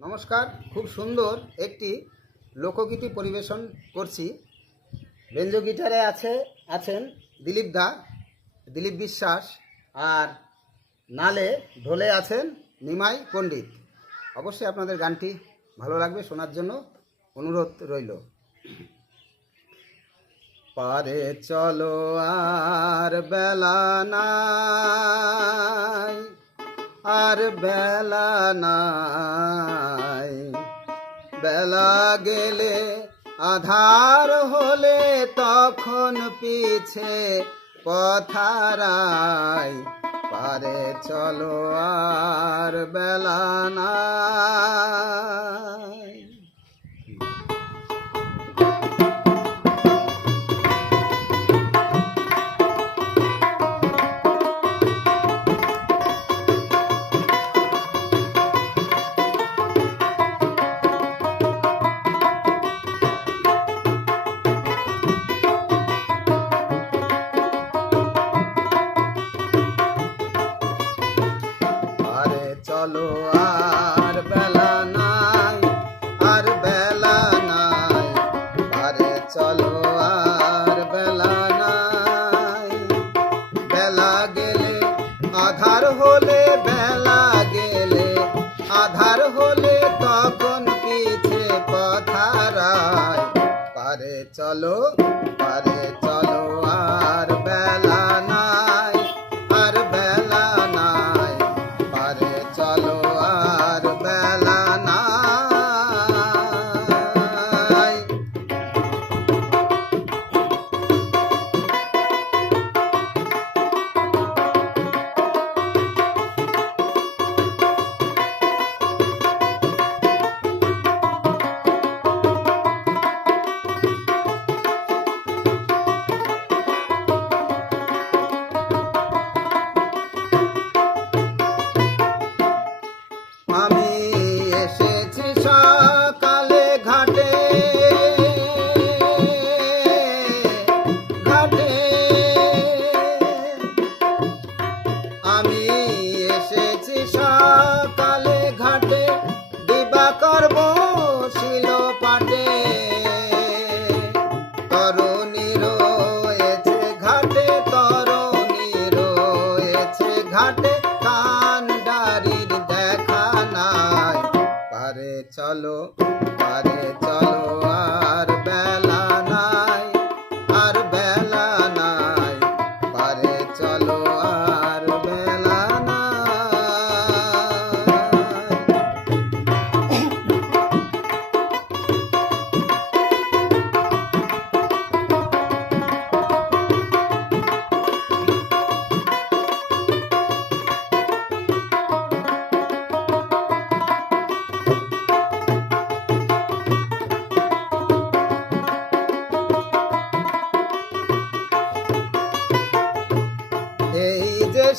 নমস্কার, খুব সুন্দর একটি লোকগীতি পরিবেশন করছি। বেঞ্জো গিটারে আছে, আছেন দিলীপ দা, দিলীপ বিশ্বাস আর নালে ঢোলে আছেন নিমাই পণ্ডিত। অবশ্যই আপনাদের গানটি ভালো লাগবে, শোনার জন্য অনুরোধ রইল। পারে চলো আর বেলা নাই। আর বেলা নাই। বেলা গেলে আধার হলে তখন পিছে পথারাই পারে চলো আর বেলা নাই। আধার হলে তখন পিছে পথারায়। পারে চলো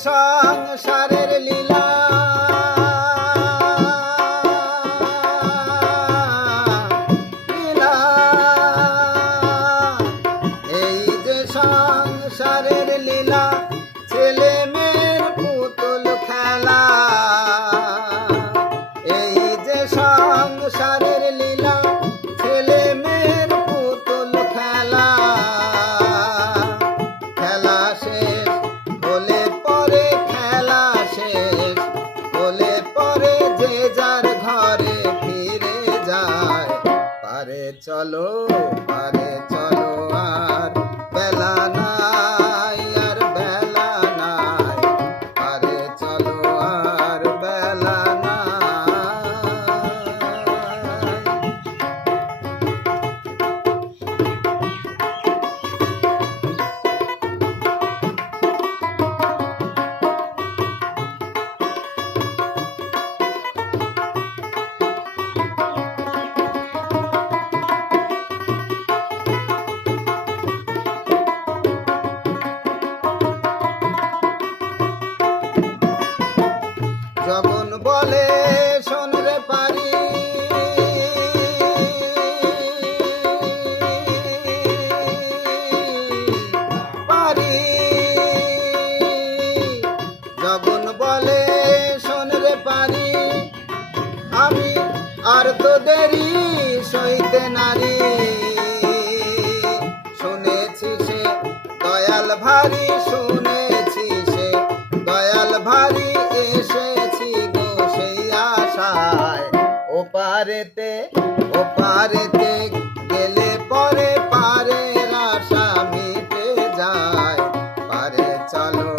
সংসারের লীলা চলো। সইতে নারী। শুনেছি সে, দয়াল ভারী শুনেছি সে, দয়াল ভারী এসেছি গো সেই আশায়। ও পারেতে ও পারেতে গেলে পরে পারে আশা মিটে যায়। পারে চলো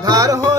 আধার হলে